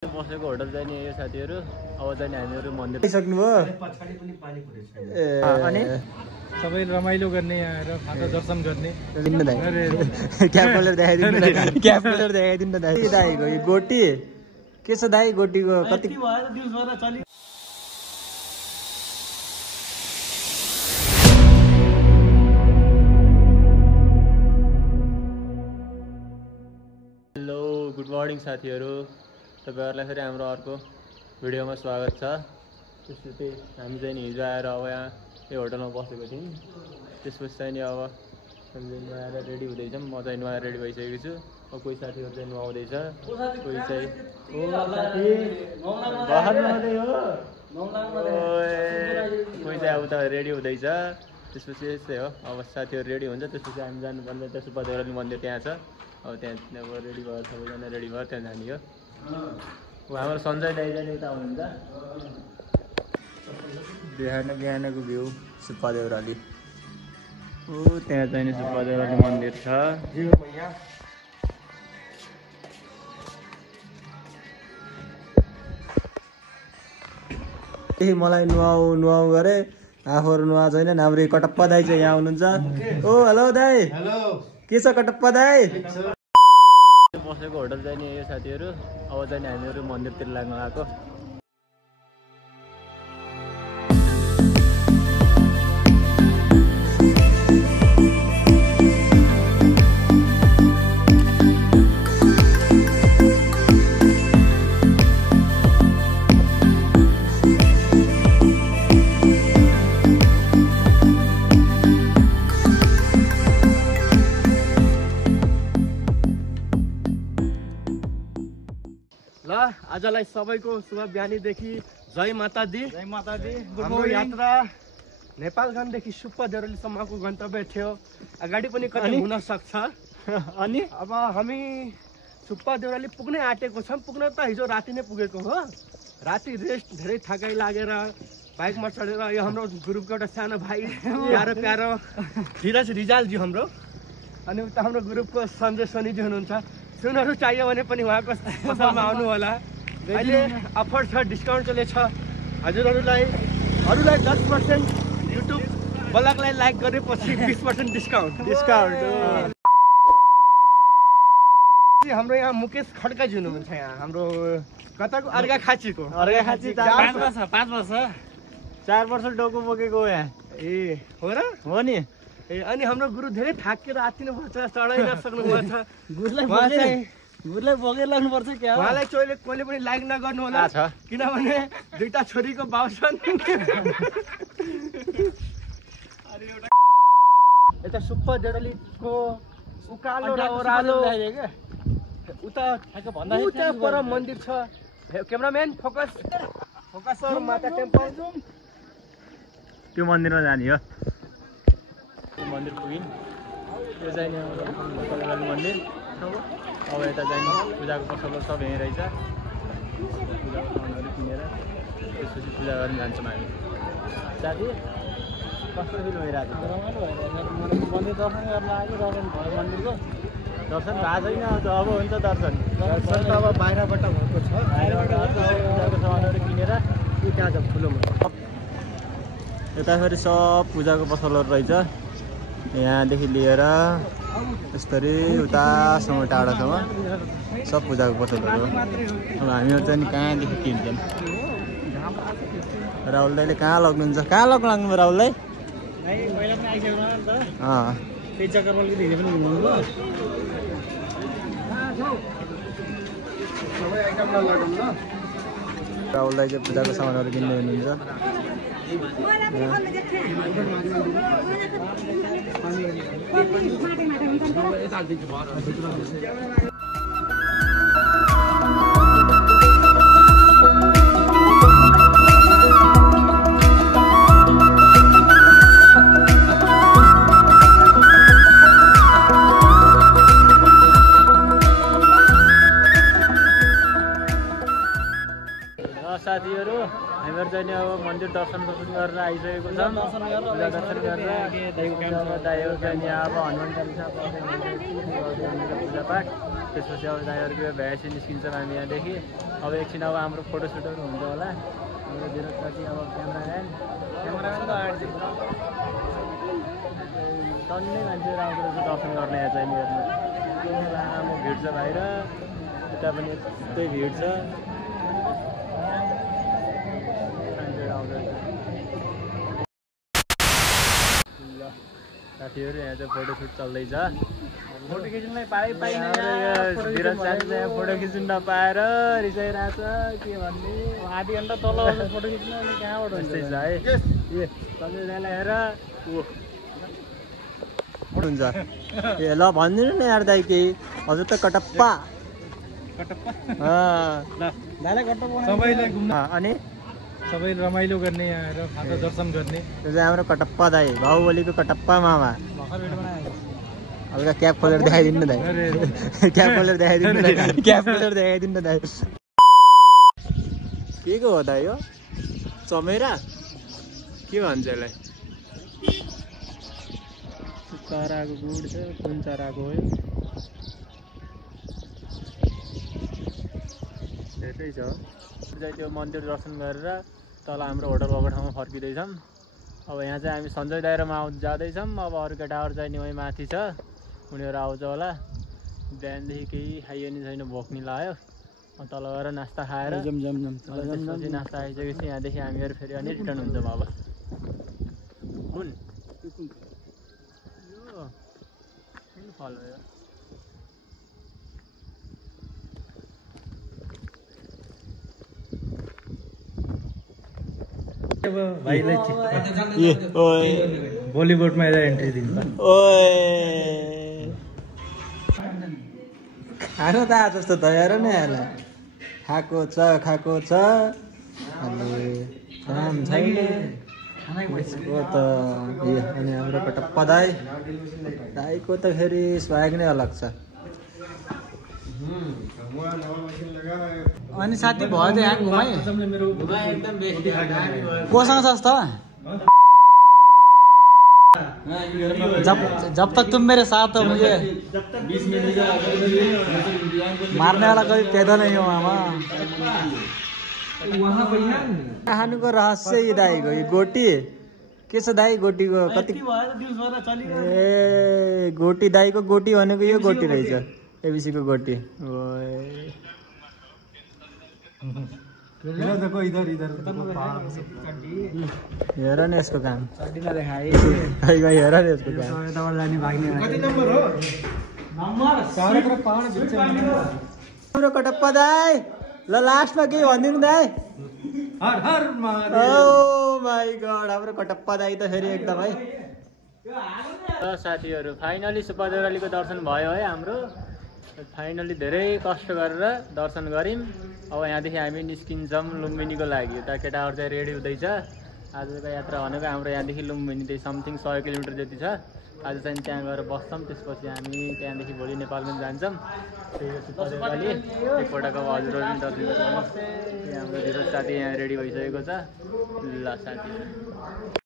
बसेको होटल जाने यो साथीहरु अब चाहिँ हामीहरु मन्दिर आइसक्नुभयो पछाडी पनि पानी पुरै छैन अनि सबै रमाइलो गर्ने आएर फाटा दर्शन गर्ने दिन्न दाइ क्याप कलर देखाइदिनु न दाइ दाइको यो गोटी के छ दाइ गोटीको कति भएर दिउँसो चलि हेलो गुड मर्निङ साथीहरु तपाईहरुलाई फेरि हाम्रो अर्को भिडियोमा स्वागत छ। त्यसपछि हामी चाहिँ नि हिजो आएर अब यहाँ यो होटलमा बसेको थियौँ। त्यसपछि चाहिँ नि अब हामी नुहाएर रेडी हुँदैछौँ। म चाहिँ नुहाएर रेडी भइसकेको छु। अब कोही साथीहरु चाहिँ नुहाउँदैछ, कोही चाहिँ कोही चाहिँ उता रेडी हुँदैछ। त्यसपछि यस्तै हो, अब साथीहरु रेडी हुन्छ त्यसपछि हामी जानुपर्ने त्यो सुब्बादेउराली मन्दिर त्यहाँ छ। अब त्यहाँ अब रेडी भएर सबैजना रेडी भएर त्यहाँ जाने हो। हाम्रो सञ्जय दाइ जाने उता हुनुहुन्छ। बिहानको भ्यू सुब्बादेउराली ओ त्यहाँ चाहिँ सुब्बादेउराली मन्दिर छ। मलाई नुहाउ गरे आफूहरू नुहा छैन। हाम्रो कटप्पा दाइ चाहिँ यहाँ हुनुहुन्छ। ओ हेलो दाइ, हेलो के छ कटप्पा दाइ? बसेको होटल जाने यो साथीहरु अब चाहिँ हामीहरु मन्दिरतिर लाग्न आएको। ल आजलाई सबैको शुभ बिहानीदेखि जय माता दी। जय माता दी। हाम्रो यात्रा नेपालगञ्जदेखि सुब्बादेउरालीसम्मको गन्तव्य थियो। अगाडि पनि कतै हुन सक्छ। अनि अब हामी सुब्बादेउराली पुग्नै आँटेको छौँ। पुग्न त हिजो राति नै पुगेको हो। राति रेस्ट धेरै थकाइ लागेर बाइकमा चढेर यो हाम्रो ग्रुपको एउटा सानो भाइ प्यारो धीरज रिजालजी हाम्रो, अनि उता हाम्रो ग्रुपको सञ्जय सोनीजी हुनुहुन्छ। सुनहरू चाहियो भने पनि उहाँको पसलमा आउनु होला। अहिले अफर छ, डिस्काउन्ट चलेछ। हजुरहरूलाई 10% युट्युब ब्लगलाई लाइक गरेपछि 20% डिस्काउन्ट। हाम्रो यहाँ मुकेश खड्काजी हुनुहुन्छ। यहाँ हाम्रो कताको अर्घाखाँचीको 4 वर्ष डोको बोकेको हो यहाँ। ए हो र? हो नि। ए अनि हाम्रो गुरु धेरै थाकेर आत्तिनु भएको छ, चढाइ नसक्नु भएको छ। गुरुलाई बोकेर लाग्नुपर्छ क्या? उहाँलाई कोहीले पनि लाइक नगर्नु होला, किनभने दुईटा छोरीको बाउ छन्। यता सुब्बादेउरालीको उकालो र ओह्रालो उता पर मन्दिर छ। क्यामेराम्यान फोकस माता टेम्पल। त्यो मन्दिरमा जाने हो। मन्दिर पुग्यौँ। यो चाहिँ सुब्बादेउराली मन्दिर। अब यता चाहिँ पूजाको पसलहरू सब यहीँ रहेछ। पूजाको सामानहरू किनेर त्यसपछि पूजा गर्न जान्छौँ हामी। साथी कस्तो फिल भइरहेको छ? मन्दिर दर्शन गर्न आएको मन्दिरको दर्शन भएको छैन, अब हुन्छ दर्शन। दर्शन त अब बाहिरबाट भएको छ। बाहिरबाट पूजाको सामानहरू किनेर त्यहाँ छ ठुलोमा। यता फेरि सब पूजाको पसलहरू रहेछ। यहाँदेखि लिएर यस्तरी उतासम्म टाढासम्म सब पूजाको पसलहरू हो। अब हामीहरू चाहिँ कहाँदेखि किन्छौँ? राहुल दाइले कहाँ लग्नुहुन्छ? कहाँ लाग्नुभयो राहुल दाइ? राहुल दाइ चाहिँ पूजाको सामानहरू किन्दै हुनुहुन्छ। साथीहरू हामीहरू चाहिँ नि अब मन्दिर दर्शन गरेर आइसकेको छौँ। दर्शन गरेर दाइहरू चाहिँ नि अब हनुमान चालिसा पूजापाठ, त्यसपछि अब दाइहरूको भ्याएपछि निस्किन्छौँ हामी यहाँदेखि। अब एकछिन अब हाम्रो फोटोसुटहरू हुन्छ होला। हाम्रो विरोध साथी अब क्यामेराम्यान त टन्नै मान्छेहरू आउँदो रहेछ दर्शन गर्ने यहाँ चाहिँ नि हेर्नु। लामो भिड छ बाहिर, यता पनि यस्तै भिड छ। साथीहरू यहाँ चाहिँ फोटोसुट चल्दैछ। फोटो खिच्नलाई पाइ पाइन विराट साथी चाहिँ फोटो खिच्नु नपाएर रिसाइरहेछ के भन्ने। आधी घन्टा तल फोटो खिच्न अनि कहाँबाट यस्तै छ है। ए सबैजनालाई हेर हुन्छ ए ल भनिदिनु न यार दाइ केही हजुर त कटप्पा दाइलाई कट्टा सबैलाई घुम्न अनि सबै रमाइलो गर्ने आएर फाटा दर्शन गर्ने। त्यो चाहिँ हाम्रो कटप्पा दाइ, बाहुबलीको कटप्पा मामा। भर्खर भिडियो बनाएको हल्का क्याप खोलेर देखाइदिनु न दाइ, क्याप खोलेर देखाइदिनु न दाइ, क्याप खोलेर देखाइदिनु न दाइ। के को हो दाइ यो चमेरा के भन्छ यसलाई? चराको गुड छ, कुन चराको हो यो? धेरै छ। चाहिँ त्यो मन्दिर दर्शन गरेर तल हाम्रो होटल भएको ठाउँमा फर्किँदैछौँ। अब यहाँ चाहिँ हामी सञ्जय दाइरोमा जाँदैछौँ। अब अरू केटाहरू चाहिँ नि वहीँ माथि छ, उनीहरू आउँछ होला। बिहानदेखि केही खाइयो नि छैन, भोक नि लाग्यो। तल गएर नास्ता खाएर त्यसपछि नास्ता खाइसकेपछि यहाँदेखि हामीहरू फेरि अनि रिटर्न हुन्छौँ। अब कुन फल हो यो? भाइलाई ओए बलिउडमा यता एन्ट्री दिन्छ। ओए खानु त आज जस्तो तयार नै होला। खाएको छ अनि काम छैन यसको त। अनि हाम्रो कटप्पा दाइको त फेरि स्वाग नै अलग छ। अनि साथी भयो त यहाँ घुमाइ एकदम बेस्ट कोसँग छस् त? जब तक तुम मेरे साथ हो मुझे मारने वाला कोई पैदा नहीं हो मामा। खानुको रहस्य यी दाइको यो गोटी के छ दाइ? गोटीको कति ए गोटी दाइको गोटी भनेको यो गोटी रहेछ, एबिसीको गोटी। हेर न यसको काम, हेर न यसको काम। हाम्रो कटप्पा दाइ ल लास्टमा केही भनिदिनु दाइ। ओ माई गॉड हाम्रो कटप्पा दाइ त फेरि एकदम है। साथीहरू फाइनली सुब्बा देउरालीको दर्शन भयो है हाम्रो। फाइनली धेरै कष्ट गरेर दर्शन गऱ्यौँ। अब यहाँदेखि हामी निस्किन्छौँ लुम्बिनीको लागि। यता केटाहरू चाहिँ रेडी हुँदैछ। आजको यात्रा भनेको हाम्रो यहाँदेखि लुम्बिनी त्यही समथिङ 100 किलोमिटर जति छ। आज चाहिँ त्यहाँ गएर बस्छौँ, त्यसपछि हामी त्यहाँदेखि भोलि नेपालमा जान्छौँ। त्यही हो सुब्बा देउराली। एकपटकको हजुरहरू पनि दर्शन गर्नु। हाम्रो विरोध साथी यहाँ रेडी भइसकेको छ। ल साथीहरू